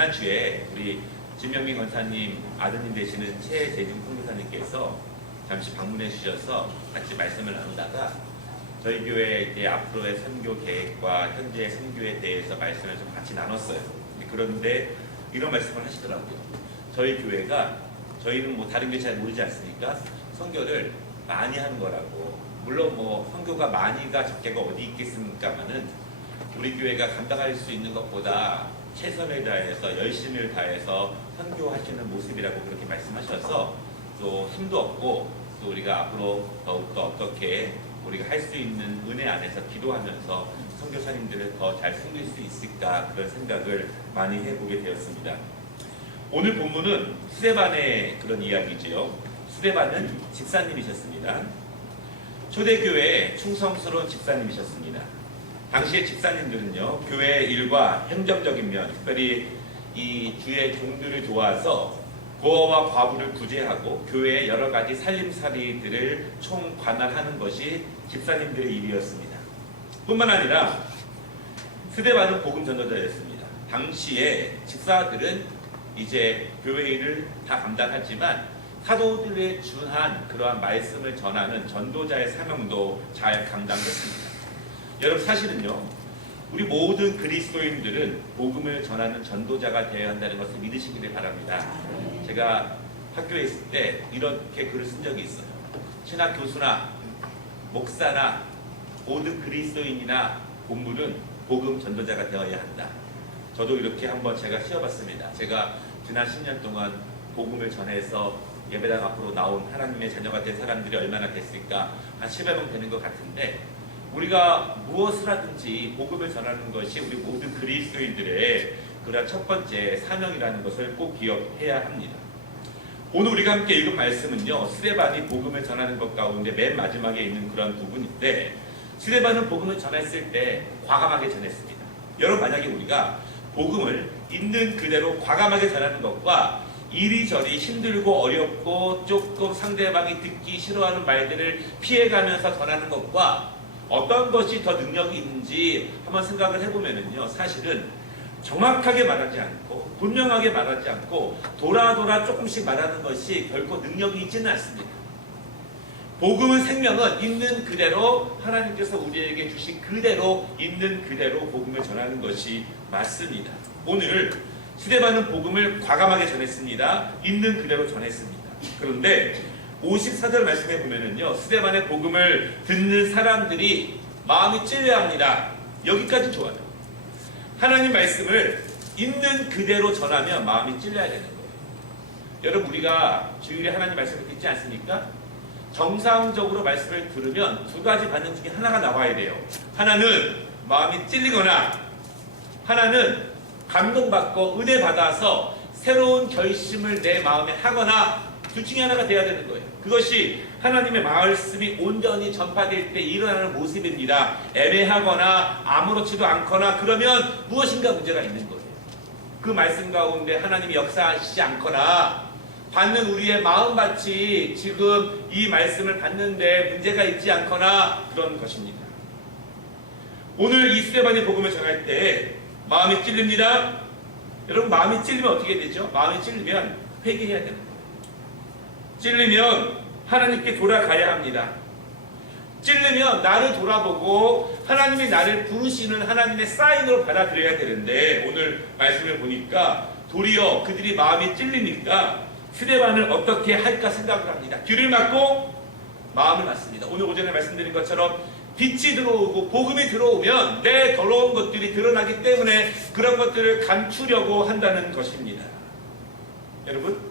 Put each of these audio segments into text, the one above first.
지난주에 우리 진명민 권사님 아드님 되시는 최재중 선교사님께서 잠시 방문해 주셔서 같이 말씀을 나누다가 저희 교회 이제 앞으로의 선교 계획과 현재의 선교에 대해서 말씀을 좀 같이 나눴어요. 그런데 이런 말씀을 하시더라고요. 저희 교회가 저희는 뭐 다른 게 잘 모르지 않습니까? 선교를 많이 하는 거라고. 물론 뭐 선교가 많이가 적게가 어디 있겠습니까만은 우리 교회가 감당할 수 있는 것보다 최선을 다해서 열심을 다해서 선교하시는 모습이라고 그렇게 말씀하셔서 또 힘도 없고 또 우리가 앞으로 더욱더 어떻게 우리가 할 수 있는 은혜 안에서 기도하면서 선교사님들을 더 잘 섬길 수 있을까 그런 생각을 많이 해보게 되었습니다. 오늘 본문은 스데반의 그런 이야기지요. 스데반은 집사님이셨습니다. 초대교회의 충성스러운 집사님이셨습니다. 당시의 집사님들은요, 교회 일과 행정적인 면, 특별히 이 주의 종들을 도와서 고아와 과부를 구제하고 교회의 여러 가지 살림살이들을 총관할하는 것이 집사님들의 일이었습니다. 뿐만 아니라 스데반은 복음 전도자였습니다. 당시에 집사들은 이제 교회 일을 다 감당하지만 사도들에 준한 그러한 말씀을 전하는 전도자의 사명도 잘 감당했습니다. 여러분 사실은요, 우리 모든 그리스도인들은 복음을 전하는 전도자가 되어야 한다는 것을 믿으시기를 바랍니다. 제가 학교에 있을 때 이렇게 글을 쓴 적이 있어요. 신학 교수나 목사나 모든 그리스도인이나 본물은 복음 전도자가 되어야 한다. 저도 이렇게 한번 제가 씌워봤습니다. 제가 지난 10년 동안 복음을 전해서 예배당 앞으로 나온 하나님의 자녀가 된 사람들이 얼마나 됐을까? 한 10여 명 되는 것 같은데, 우리가 무엇을 하든지 복음을 전하는 것이 우리 모든 그리스도인들의 그런 첫 번째 사명이라는 것을 꼭 기억해야 합니다. 오늘 우리가 함께 읽은 말씀은요, 스데반이 복음을 전하는 것 가운데 맨 마지막에 있는 그런 부분인데, 스데반은 복음을 전했을 때 과감하게 전했습니다. 여러분, 만약에 우리가 복음을 있는 그대로 과감하게 전하는 것과 이리저리 힘들고 어렵고 조금 상대방이 듣기 싫어하는 말들을 피해가면서 전하는 것과 어떤 것이 더 능력이 있는지 한번 생각을 해보면요, 사실은 정확하게 말하지 않고 분명하게 말하지 않고 돌아 조금씩 말하는 것이 결코 능력이 있지는 않습니다. 복음은 생명은 있는 그대로 하나님께서 우리에게 주신 그대로 있는 그대로 복음을 전하는 것이 맞습니다. 오늘 스데반은 복음을 과감하게 전했습니다. 있는 그대로 전했습니다. 그런데 54절 말씀해 보면은요, 스데반의 복음을 듣는 사람들이 마음이 찔려합니다. 여기까지 좋아요. 하나님 말씀을 있는 그대로 전하면 마음이 찔려야 되는 거예요. 여러분, 우리가 주일에 하나님 말씀을 듣지 않습니까? 정상적으로 말씀을 들으면 두 가지 반응 중에 하나가 나와야 돼요. 하나는 마음이 찔리거나, 하나는 감동받고 은혜 받아서 새로운 결심을 내 마음에 하거나, 둘 중에 하나가 돼야 되는 거예요. 그것이 하나님의 말씀이 온전히 전파될 때 일어나는 모습입니다. 애매하거나 아무렇지도 않거나 그러면 무엇인가 문제가 있는 거예요. 그 말씀 가운데 하나님이 역사하시지 않거나 받는 우리의 마음밭이 지금 이 말씀을 받는데 문제가 있지 않거나 그런 것입니다. 오늘 이 스데반의 복음을 전할 때 마음이 찔립니다. 여러분, 마음이 찔리면 어떻게 되죠? 마음이 찔리면 회개해야 되는 거예요. 찔리면 하나님께 돌아가야 합니다. 찔리면 나를 돌아보고 하나님이 나를 부르시는 하나님의 사인으로 받아들여야 되는데, 오늘 말씀을 보니까 도리어 그들이 마음이 찔리니까 스데반을 어떻게 할까 생각을 합니다. 귀를 막고 마음을 막습니다. 오늘 오전에 말씀드린 것처럼 빛이 들어오고 복음이 들어오면 내 더러운 것들이 드러나기 때문에 그런 것들을 감추려고 한다는 것입니다. 여러분,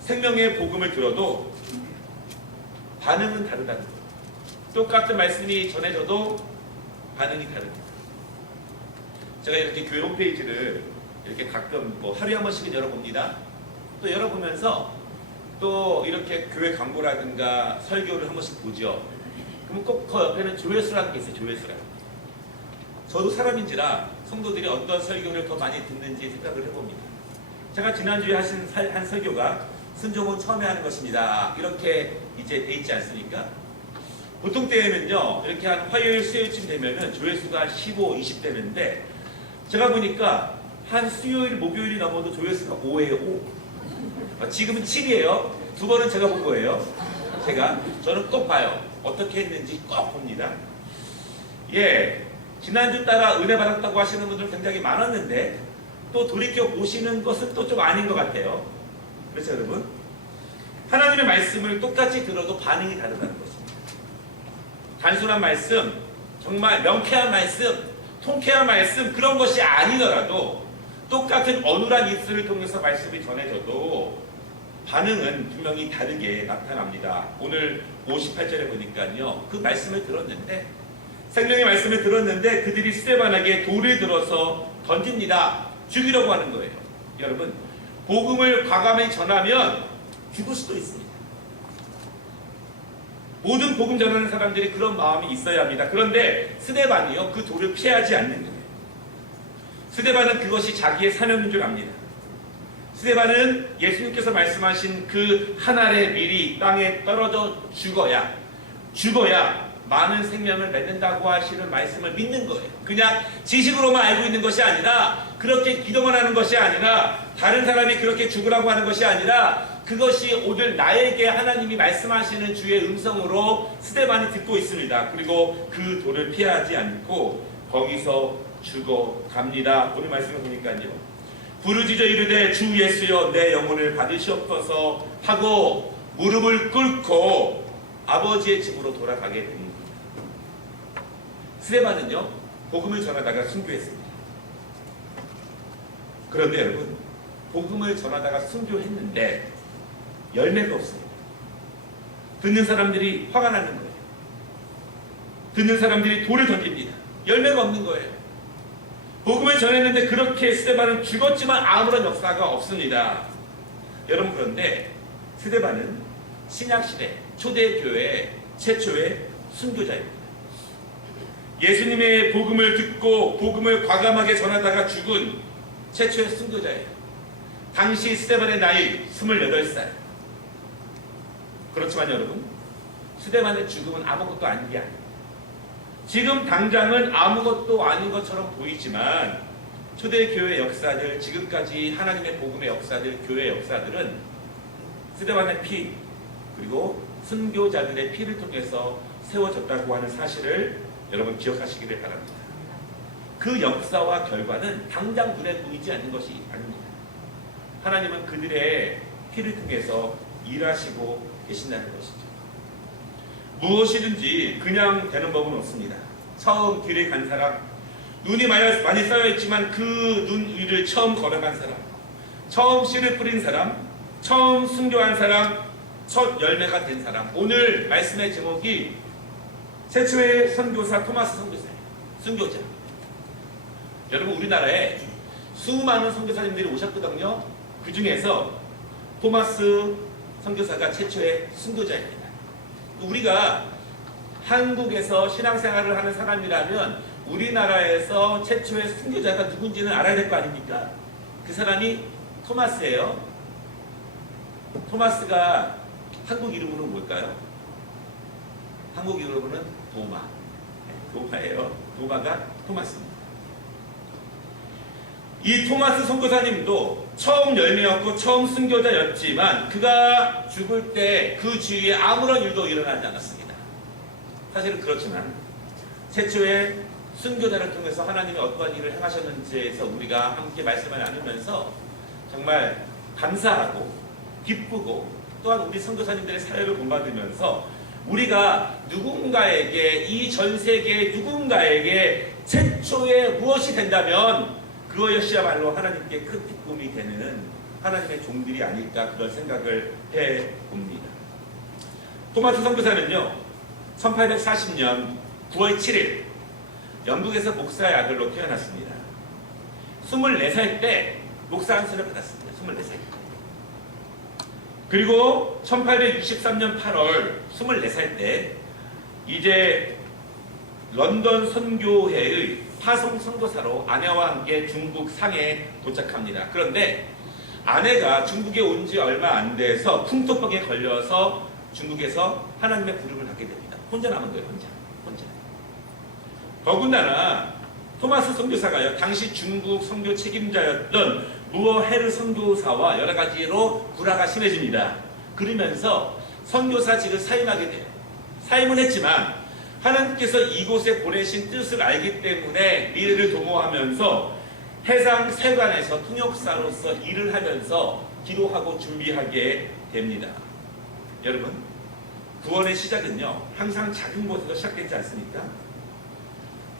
생명의 복음을 들어도 반응은 다르다는 거예요. 똑같은 말씀이 전해져도 반응이 다릅니다. 제가 이렇게 교회 홈페이지를 이렇게 가끔 뭐 하루에 한 번씩은 열어봅니다. 또 열어보면서 또 이렇게 교회 광고라든가 설교를 한 번씩 보죠. 그럼 꼭 그 옆에는 조회수라는 게 있어요. 조회수라는 게. 저도 사람인지라 성도들이 어떤 설교를 더 많이 듣는지 생각을 해봅니다. 제가 지난주에 하신 한 설교가 순종은 처음에 하는 것입니다. 이렇게 이제 돼 있지 않습니까? 보통 때에는요, 이렇게 한 화요일, 수요일쯤 되면은 조회수가 15, 20 되는데, 제가 보니까 한 수요일, 목요일이 넘어도 조회수가 5예요, 5. 지금은 7이에요. 두 번은 제가 본 거예요. 저는 꼭 봐요. 어떻게 했는지 꼭 봅니다. 예, 지난주 따라 은혜 받았다고 하시는 분들 굉장히 많았는데 또 돌이켜 보시는 것은 또 좀 아닌 것 같아요. 그렇죠, 여러분? 하나님의 말씀을 똑같이 들어도 반응이 다르다는 것입니다. 단순한 말씀, 정말 명쾌한 말씀, 통쾌한 말씀 그런 것이 아니더라도 똑같은 어눌한 입술을 통해서 말씀이 전해져도 반응은 분명히 다르게 나타납니다. 오늘 58절에 보니까요, 그 말씀을 들었는데, 생명의 말씀을 들었는데 그들이 스데반에게 돌을 들어서 던집니다. 죽이려고 하는 거예요. 여러분, 복음을 과감히 전하면 죽을 수도 있습니다. 모든 복음 전하는 사람들이 그런 마음이 있어야 합니다. 그런데 스데반이요, 그 돌을 피하지 않는 거예요. 스데반은 그것이 자기의 사명인 줄 압니다. 스데반은 예수님께서 말씀하신 그 한 알의 밀이 땅에 떨어져 죽어야 많은 생명을 맺는다고 하시는 말씀을 믿는 거예요. 그냥 지식으로만 알고 있는 것이 아니라, 그렇게 기도만 하는 것이 아니라, 다른 사람이 그렇게 죽으라고 하는 것이 아니라, 그것이 오늘 나에게 하나님이 말씀하시는 주의 음성으로 스데반이 듣고 있습니다. 그리고 그 돌을 피하지 않고 거기서 죽어갑니다. 오늘 말씀을 보니까요, 부르짖어 이르되 주 예수여 내 영혼을 받으시옵소서 하고 무릎을 꿇고 아버지의 집으로 돌아가게 됩니다. 스데반은요, 복음을 전하다가 순교했습니다. 그런데 여러분, 복음을 전하다가 순교했는데 열매가 없습니다. 듣는 사람들이 화가 나는 거예요. 듣는 사람들이 돌을 던집니다. 열매가 없는 거예요. 복음을 전했는데 그렇게 스데반은 죽었지만 아무런 역사가 없습니다. 여러분, 그런데 스데반은 신약시대 초대교회 최초의 순교자입니다. 예수님의 복음을 듣고 복음을 과감하게 전하다가 죽은 최초의 순교자예요. 당시 스데반의 나이 28살. 그렇지만 여러분, 스데반의 죽음은 아무것도 아닌 게 아니에요. 지금 당장은 아무것도 아닌 것처럼 보이지만 초대교회 역사들, 지금까지 하나님의 복음의 역사들, 교회 역사들은 스데반의 피, 그리고 순교자들의 피를 통해서 세워졌다고 하는 사실을 여러분 기억하시기를 바랍니다. 그 역사와 결과는 당장 눈에 보이지 않는 것이 아닙니다. 하나님은 그들의 피를 통해서 일하시고 계신다는 것이죠. 무엇이든지 그냥 되는 법은 없습니다. 처음 길에 간 사람, 눈이 많이 쌓여있지만 그 눈 위를 처음 걸어간 사람, 처음 씨를 뿌린 사람, 처음 순교한 사람, 첫 열매가 된 사람. 오늘 말씀의 제목이 최초의 선교사 토마스 선교사예요. 순교자. 여러분, 우리나라에 수많은 선교사님들이 오셨거든요. 그 중에서 토마스 선교사가 최초의 순교자입니다. 우리가 한국에서 신앙생활을 하는 사람이라면 우리나라에서 최초의 순교자가 누군지는 알아야 될 거 아닙니까? 그 사람이 토마스예요. 토마스가 한국 이름으로 뭘까요? 한국 이름으로는 도마. 도마예요. 도마가 토마스입니다. 이 토마스 선교사님도 처음 열매였고 처음 순교자였지만 그가 죽을 때 그 주위에 아무런 일도 일어나지 않았습니다. 사실은 그렇지만 최초의 순교자를 통해서 하나님이 어떠한 일을 행하셨는지에서 우리가 함께 말씀을 나누면서 정말 감사하고 기쁘고, 또한 우리 선교사님들의 사역을 본받으면서 우리가 누군가에게, 이 전 세계 누군가에게 최초의 무엇이 된다면 그것이야말로 하나님께 큰 기쁨이 되는 하나님의 종들이 아닐까, 그런 생각을 해봅니다. 토마스 선교사는요, 1840년 9월 7일 영국에서 목사의 아들로 태어났습니다. 24살 때 목사 안수를 받았습니다. 24살 때. 그리고 1863년 8월 24살 때 이제 런던 선교회의 파송 선교사로 아내와 함께 중국 상해에 도착합니다. 그런데 아내가 중국에 온 지 얼마 안 돼서 풍토병에 걸려서 중국에서 하나님의 부름을 받게 됩니다. 혼자 남은 거예요. 혼자. 더군다나 토마스 선교사가요, 당시 중국 선교 책임자였던 무어 헤르 선교사와 여러 가지로 불화가 심해집니다. 그러면서 선교사직을 사임하게 돼요. 사임은 했지만 하나님께서 이곳에 보내신 뜻을 알기 때문에 미래를 도모하면서 해상 세관에서 통역사로서 일을 하면서 기도하고 준비하게 됩니다. 여러분, 구원의 시작은요, 항상 작은 곳에서 시작됐지 않습니까?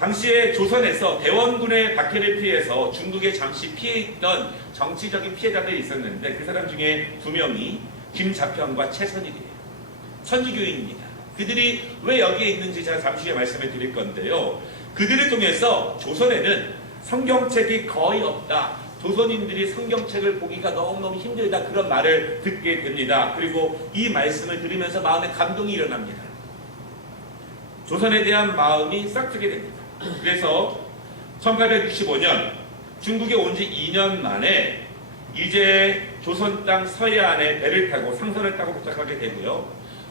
당시에 조선에서 대원군의 박해를 피해서 중국에 잠시 피해 있던 정치적인 피해자들이 있었는데 그 사람 중에 2명이 김자평과 최선일이에요. 천주교인입니다. 그들이 왜 여기에 있는지 제가 잠시 후에 말씀을 드릴 건데요. 그들을 통해서 조선에는 성경책이 거의 없다. 조선인들이 성경책을 보기가 너무너무 힘들다. 그런 말을 듣게 됩니다. 그리고 이 말씀을 들으면서 마음에 감동이 일어납니다. 조선에 대한 마음이 싹트게 됩니다. 그래서 1865년 중국에 온 지 2년 만에 이제 조선 땅 서해안에 배를 타고 상선을 타고 도착하게 되고요.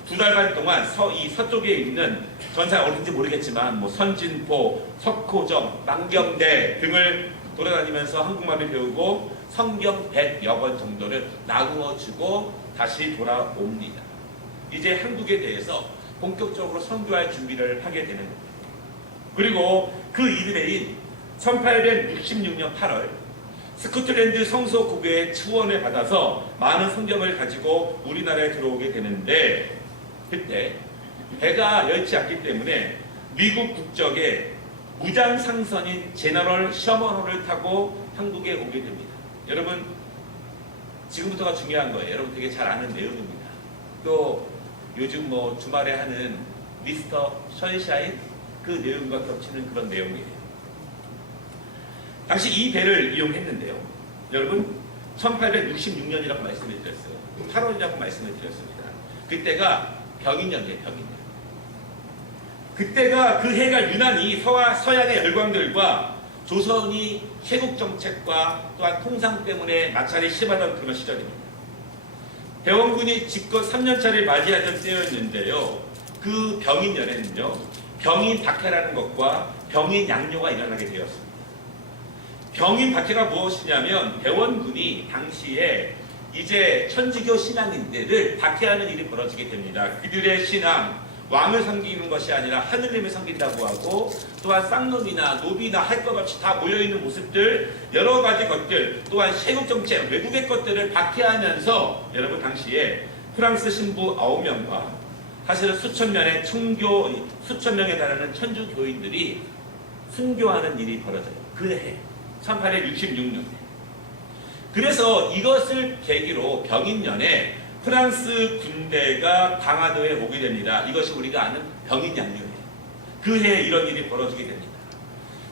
2달 반 동안 이 서쪽에 있는 전사 어딘지 모르겠지만 뭐 선진포, 석호정, 망경대 등을 돌아다니면서 한국말을 배우고 성경 100여 권 정도를 나누어주고 다시 돌아옵니다. 이제 한국에 대해서 본격적으로 선교할 준비를 하게 되는 겁니다. 그리고 그 이듬해인 1866년 8월 스코틀랜드 성소국의 후원을 받아서 많은 성경을 가지고 우리나라에 들어오게 되는데 그때 배가 여의치 않기 때문에 미국 국적의 무장 상선인 제너럴 셔먼호를 타고 한국에 오게 됩니다. 여러분, 지금부터가 중요한 거예요. 여러분 되게 잘 아는 내용입니다. 또 요즘 뭐 주말에 하는 미스터 션샤인 그 내용과 겹치는 그런 내용이에요. 당시 이 배를 이용했는데요. 여러분 1866년이라고 말씀을 드렸어요. 8월이라고 말씀을 드렸습니다. 그때가 병인년이에요. 병인년. 그때가 그 해가 유난히 서양의 열광들과 조선이 쇄국 정책과 또한 통상 때문에 마찰이 심하던 그런 시절입니다. 대원군이 집권 3년차를 맞이하던 때였는데요. 그 병인년에는요. 병인 박해라는 것과 병인 양요가 일어나게 되었습니다. 병인 박해가 무엇이냐면 대원군이 당시에 이제 천주교 신앙인들을 박해하는 일이 벌어지게 됩니다. 그들의 신앙, 왕을 섬기는 것이 아니라 하느님을 섬긴다고 하고 또한 쌍놈이나 노비나 할 것 없이 다 모여있는 모습들, 여러 가지 것들, 또한 쇄국 정책, 외국의 것들을 박해하면서 여러분 당시에 프랑스 신부 9명과 사실은 수천 명에 달하는 천주교인들이 순교하는 일이 벌어져요. 그 해 1866년. 그래서 이것을 계기로 병인년에 프랑스 군대가 강화도에 오게 됩니다. 이것이 우리가 아는 병인양요예요. 그 해에 이런 일이 벌어지게 됩니다.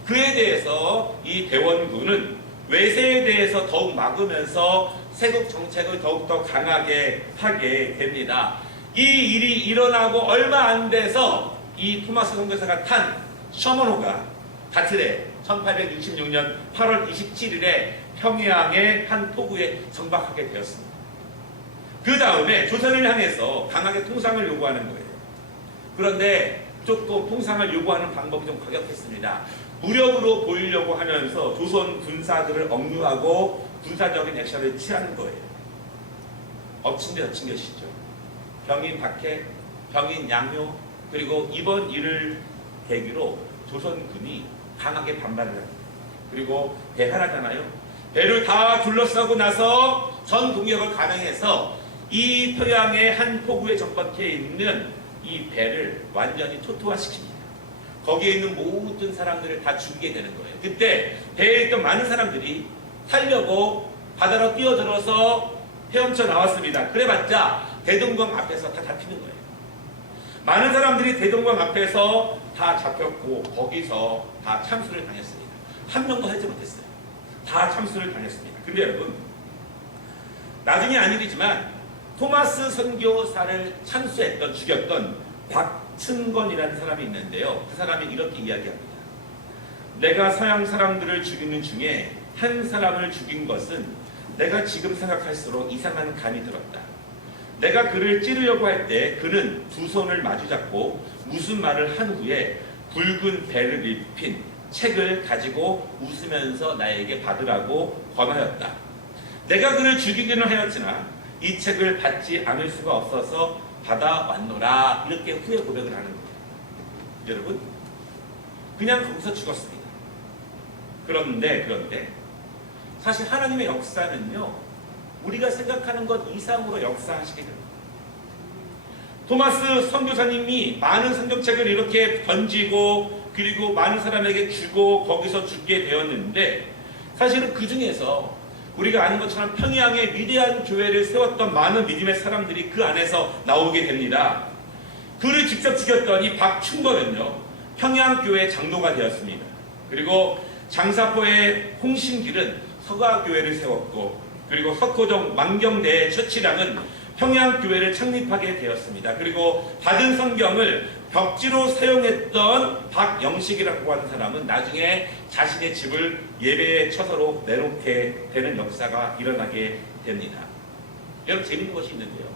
그에 대해서 이 대원군은 외세에 대해서 더욱 막으면서 세국 정책을 더욱더 강하게 하게 됩니다. 이 일이 일어나고 얼마 안 돼서 이 토마스 선교사가 탄 셔먼호가 같은 해 1866년 8월 27일에 평양의 한 포구에 정박하게 되었습니다. 그 다음에 조선을 향해서 강하게 통상을 요구하는 거예요. 그런데 조금 통상을 요구하는 방법이 좀 과격했습니다. 무력으로 보이려고 하면서 조선 군사들을 억류하고 군사적인 액션을 취하는 거예요. 엎친 데 덮친 것이죠. 병인 박해, 병인 양요, 그리고 이번 일을 계기로 조선군이 강하게 반발을 합니다. 그리고 배하라잖아요. 배를 다 둘러싸고 나서 전 공격을 감행해서 이 평양의 한 포구에 정박해 있는 이 배를 완전히 초토화시킵니다. 거기에 있는 모든 사람들을 다 죽이게 되는 거예요. 그때 배에 있던 많은 사람들이 살려고 바다로 뛰어들어서 헤엄쳐 나왔습니다. 그래봤자 대동강 앞에서 다 잡히는 거예요. 많은 사람들이 대동강 앞에서 다 잡혔고 거기서 다 참수를 당했습니다. 한 명도 하지 못했어요. 다 참수를 당했습니다. 근데 여러분, 나중에 아니지만 토마스 선교사를 참수했던, 죽였던 박춘건이라는 사람이 있는데요. 그 사람이 이렇게 이야기합니다. 내가 서양 사람들을 죽이는 중에 한 사람을 죽인 것은 내가 지금 생각할수록 이상한 감이 들었다. 내가 그를 찌르려고 할 때 그는 두 손을 마주잡고 무슨 말을 한 후에 붉은 배를 입힌 책을 가지고 웃으면서 나에게 받으라고 권하였다. 내가 그를 죽이기는 하였으나 이 책을 받지 않을 수가 없어서 받아왔노라. 이렇게 후에 고백을 하는 거예요. 여러분, 그냥 거기서 죽었습니다. 그런데 사실 하나님의 역사는요, 우리가 생각하는 것 이상으로 역사하시게 됩니다. 토마스 선교사님이 많은 성경책을 이렇게 던지고 그리고 많은 사람에게 주고 거기서 죽게 되었는데, 사실은 그 중에서 우리가 아는 것처럼 평양에 위대한 교회를 세웠던 많은 믿음의 사람들이 그 안에서 나오게 됩니다. 그를 직접 죽였던 이 박충거는요, 평양교회 장로가 되었습니다. 그리고 장사포의 홍신길은 서가교회를 세웠고, 그리고 석호동 망경대의 처치량은 평양교회를 창립하게 되었습니다. 그리고 받은 성경을 벽지로 사용했던 박영식이라고 하는 사람은 나중에 자신의 집을 예배의 처소로 내놓게 되는 역사가 일어나게 됩니다. 여러분, 재밌는 것이 있는데요,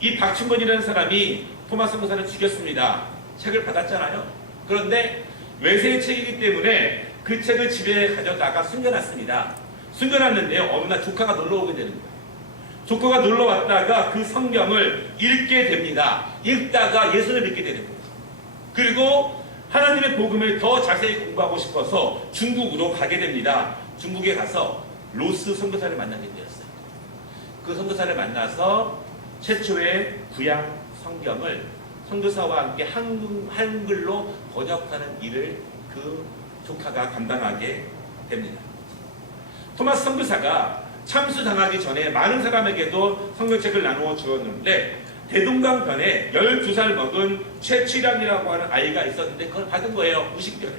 이 박충건이라는 사람이 토마스 선교사를 죽였습니다. 책을 받았잖아요. 그런데 외세의 책이기 때문에 그 책을 집에 가져다가 숨겨놨습니다. 숨겨놨는데요, 어느 날 조카가 놀러오게 되는 거예요. 조카가 놀러왔다가 그 성경을 읽게 됩니다. 읽다가 예수를 믿게 되는 거예요. 그리고 하나님의 복음을 더 자세히 공부하고 싶어서 중국으로 가게 됩니다. 중국에 가서 로스 선교사를 만나게 되었어요. 그 선교사를 만나서 최초의 구약 성경을 선교사와 함께 한글로 번역하는 일을 그 조카가 감당하게 됩니다. 토마스 선교사가 참수당하기 전에 많은 사람에게도 성경책을 나누어 주었는데, 대동강변에 12살 먹은 최취량이라고 하는 아이가 있었는데 그걸 받은 거예요. 무식별에.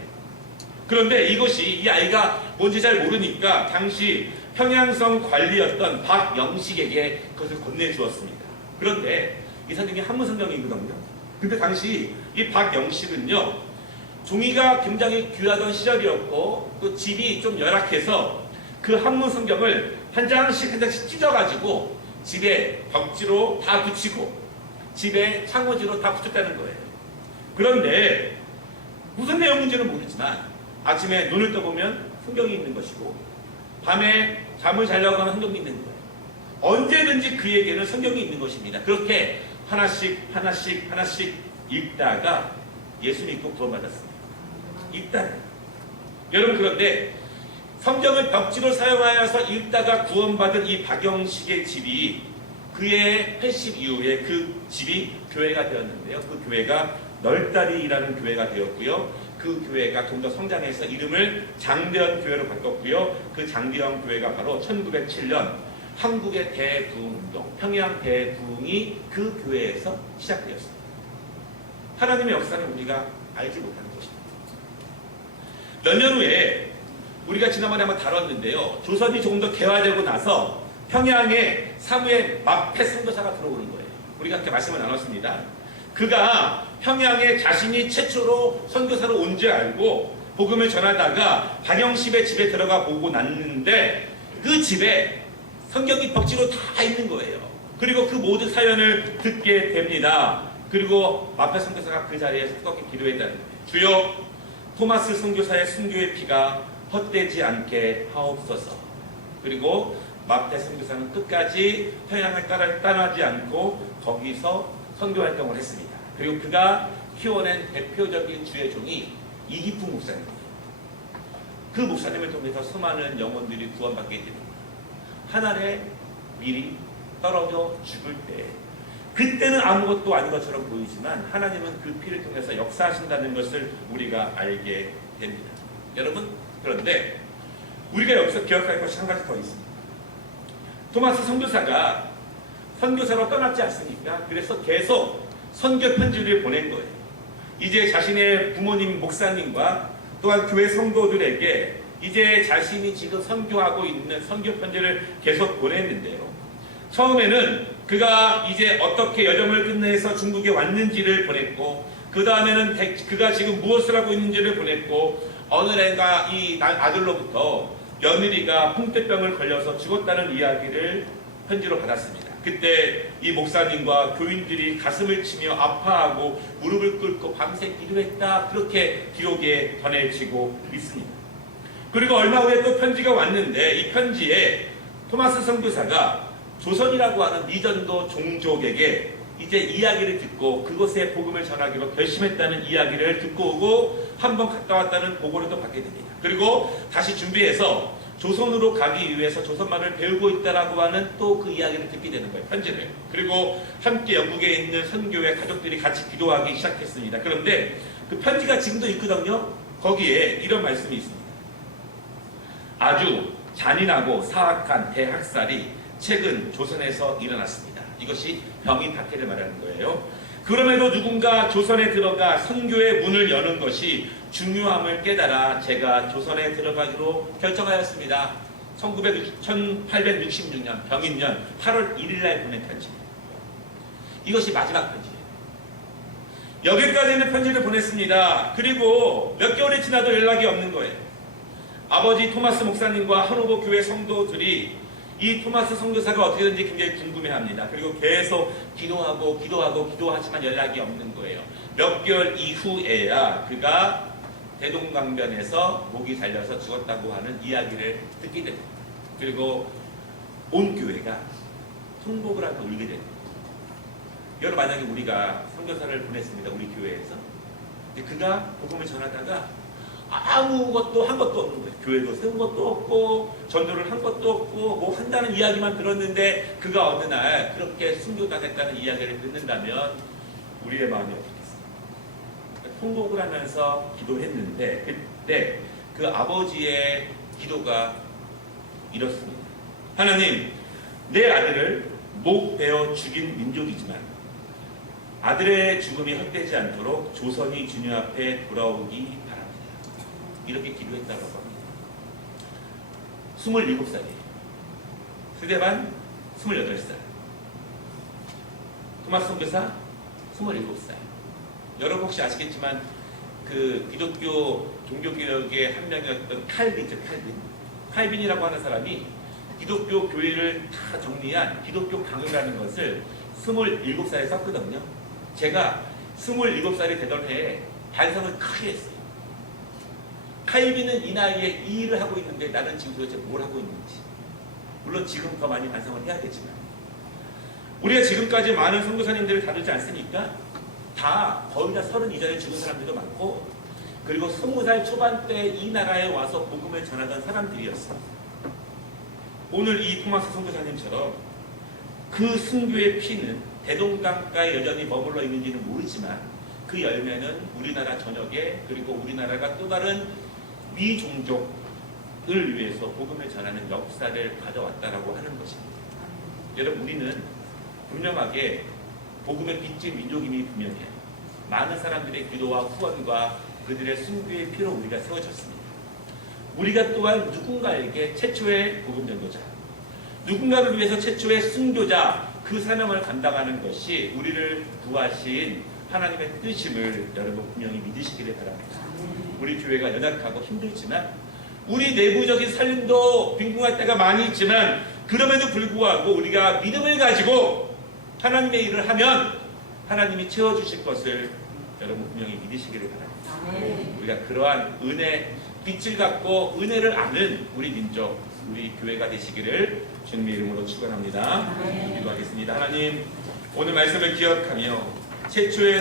그런데 이 아이가 뭔지 잘 모르니까 당시 평양성 관리였던 박영식에게 그것을 건네주었습니다. 그런데 이 성경이 한문성경이거든요. 근데 당시 이 박영식은요, 종이가 굉장히 귀하던 시절이었고 또 집이 좀 열악해서 그 한문성경을 한 장씩 찢어가지고 집에 벽지로 다 붙이고 집에 창호지로 다 붙였다는 거예요. 그런데 무슨 내용인지는 모르지만 아침에 눈을 떠보면 성경이 있는 것이고, 밤에 잠을 자려고 하면 성경이 있는 거예요. 언제든지 그에게는 성경이 있는 것입니다. 그렇게 하나씩 읽다가 예수 믿고 구원받았습니다. 읽다가. 여러분, 그런데 성경을 벽지로 사용하여서 읽다가 구원받은 이 박영식의 집이 그의 80 이후에 그 집이 교회가 되었는데요. 그 교회가 널다리라는 교회가 되었고요. 그 교회가 좀 더 성장해서 이름을 장대현 교회로 바꿨고요. 그 장대현 교회가 바로 1907년 한국의 대부흥운동, 평양 대부흥이 그 교회에서 시작되었습니다. 하나님의 역사는 우리가 알지 못하는 것입니다. 몇 년 후에 우리가 지난번에 한번 다뤘는데요, 조선이 조금 더 개화되고 나서 평양에 사무엘 마페 선교사가 들어오는 거예요. 우리가 그렇게 말씀을 나눴습니다. 그가 평양에 자신이 최초로 선교사로 온 줄 알고 복음을 전하다가 박영식의 집에 들어가 보고 났는데 그 집에 성경이 벽지로 다 있는 거예요. 그리고 그 모든 사연을 듣게 됩니다. 그리고 마페 선교사가 그 자리에서 뜨겁게 기도했다는 거예요. 주여, 토마스 선교사의 순교의 피가 헛되지 않게 하옵소서. 그리고 마페 선교사는 끝까지 평양을 떠나지 않고 거기서 선교 활동을 했습니다. 그리고 그가 키워낸 대표적인 주의 종이 이기풍 목사님이에요. 그 목사님을 통해서 수많은 영혼들이 구원받게 됩니다. 하늘에 미리 떨어져 죽을 때, 그때는 아무것도 아닌 것처럼 보이지만 하나님은 그 피를 통해서 역사하신다는 것을 우리가 알게 됩니다. 여러분, 그런데 우리가 여기서 기억할 것이 한 가지 더 있습니다. 토마스 선교사가 선교사로 떠났지 않습니까? 그래서 계속 선교 편지를 보낸 거예요. 이제 자신의 부모님 목사님과 또한 교회 성도들에게 이제 자신이 지금 선교하고 있는 선교 편지를 계속 보냈는데요. 처음에는 그가 이제 어떻게 여정을 끝내서 중국에 왔는지를 보냈고, 그 다음에는 그가 지금 무엇을 하고 있는지를 보냈고, 어느 날가 이 아들로부터 며느리가 풍토병을 걸려서 죽었다는 이야기를 편지로 받았습니다. 그때 이 목사님과 교인들이 가슴을 치며 아파하고 무릎을 꿇고 밤새 기도했다. 그렇게 기록에 전해지고 있습니다. 그리고 얼마 후에 또 편지가 왔는데 이 편지에 토마스 선교사가 조선이라고 하는 미전도 종족에게 이제 이야기를 듣고 그곳에 복음을 전하기로 결심했다는 이야기를 듣고 오고 한번 갔다 왔다는 보고를 또 받게 됩니다. 그리고 다시 준비해서 조선으로 가기 위해서 조선말을 배우고 있다라고 하는 또 그 이야기를 듣게 되는 거예요. 편지를. 그리고 함께 영국에 있는 선교회 가족들이 같이 기도하기 시작했습니다. 그런데 그 편지가 지금도 있거든요. 거기에 이런 말씀이 있습니다. 아주 잔인하고 사악한 대학살이 최근 조선에서 일어났습니다. 이것이 병인 박해를 말하는 거예요. 그럼에도 누군가 조선에 들어가 선교의 문을 여는 것이 중요함을 깨달아 제가 조선에 들어가기로 결정하였습니다. 1866년 병인년 8월 1일날 보낸 편지입니다. 이것이 마지막 편지예요. 여기까지는 편지를 보냈습니다. 그리고 몇 개월이 지나도 연락이 없는 거예요. 아버지 토마스 목사님과 한호보 교회 성도들이 이 토마스 선교사가 어떻게든지 굉장히 궁금해합니다. 그리고 계속 기도하지만 연락이 없는 거예요. 몇 개월 이후에야 그가 대동강변에서 목이 잘려서 죽었다고 하는 이야기를 듣게 됩니다. 그리고 온 교회가 통곡을 하고 울게 됩니다. 여러분, 만약에 우리가 선교사를 보냈습니다. 우리 교회에서. 근데 그가 복음을 전하다가 아무것도 한 것도 없는 거예요. 교회도 세운 것도 없고 전도를 한 것도 없고 뭐 한다는 이야기만 들었는데 그가 어느 날 그렇게 순교당했다는 이야기를 듣는다면 우리의 마음이 어떻겠어요? 통곡을 하면서 기도했는데 그때 그 아버지의 기도가 이렇습니다. 하나님, 내 아들을 목 베어 죽인 민족이지만 아들의 죽음이 헛되지 않도록 조선이 주님 앞에 돌아오기 이렇게 기도했다고 합니다. 27살이에요. 스데반 28살. 토마스 선교사 27살. 여러분 혹시 아시겠지만 그 기독교 종교개혁의 한 명이었던 칼빈이죠. 칼빈이라고 하는 사람이 기독교 교회를 다 정리한 기독교 강요라는 것을 27살에 썼거든요. 제가 27살이 되던 해에 반성을 크게 했어요. 칼빈은 이 나이에 이 일을 하고 있는데 나는 지금 도대체 뭘 하고 있는지. 물론 지금 더 많이 반성을 해야 되지만 우리가 지금까지 많은 선교사님들을 다루지 않습니까? 거의 다 30 이전에 죽은 사람들도 많고 그리고 20살 초반 때 이 나라에 와서 복음을 전하던 사람들이었습니다. 오늘 이 토마스 선교사님처럼 그 순교의 피는 대동강가에 여전히 머물러 있는지는 모르지만 그 열매는 우리나라 전역에 그리고 우리나라가 또 다른 미종족을 위해서 복음을 전하는 역사를 가져왔다라고 하는 것입니다. 여러분, 우리는 분명하게 복음의 빚진 민족임이 분명해요. 많은 사람들의 기도와 후원과 그들의 순교의 피로 우리가 세워졌습니다. 우리가 또한 누군가에게 최초의 복음 전도자, 누군가를 위해서 최초의 순교자, 그 사명을 감당하는 것이 우리를 구하신 하나님의 뜻임을 여러분 분명히 믿으시기를 바랍니다. 우리 교회가 연약하고 힘들지만 우리 내부적인 삶도 빈궁할 때가 많이 있지만 그럼에도 불구하고 우리가 믿음을 가지고 하나님의 일을 하면 하나님이 채워주실 것을 여러분 분명히 믿으시기를 바랍니다. 우리가 그러한 은혜, 빛을 갖고 은혜를 아는 우리 민족, 우리 교회가 되시기를 주님의 이름으로 축원합니다. 기도하겠습니다. 하나님, 오늘 말씀을 기억하며 최초의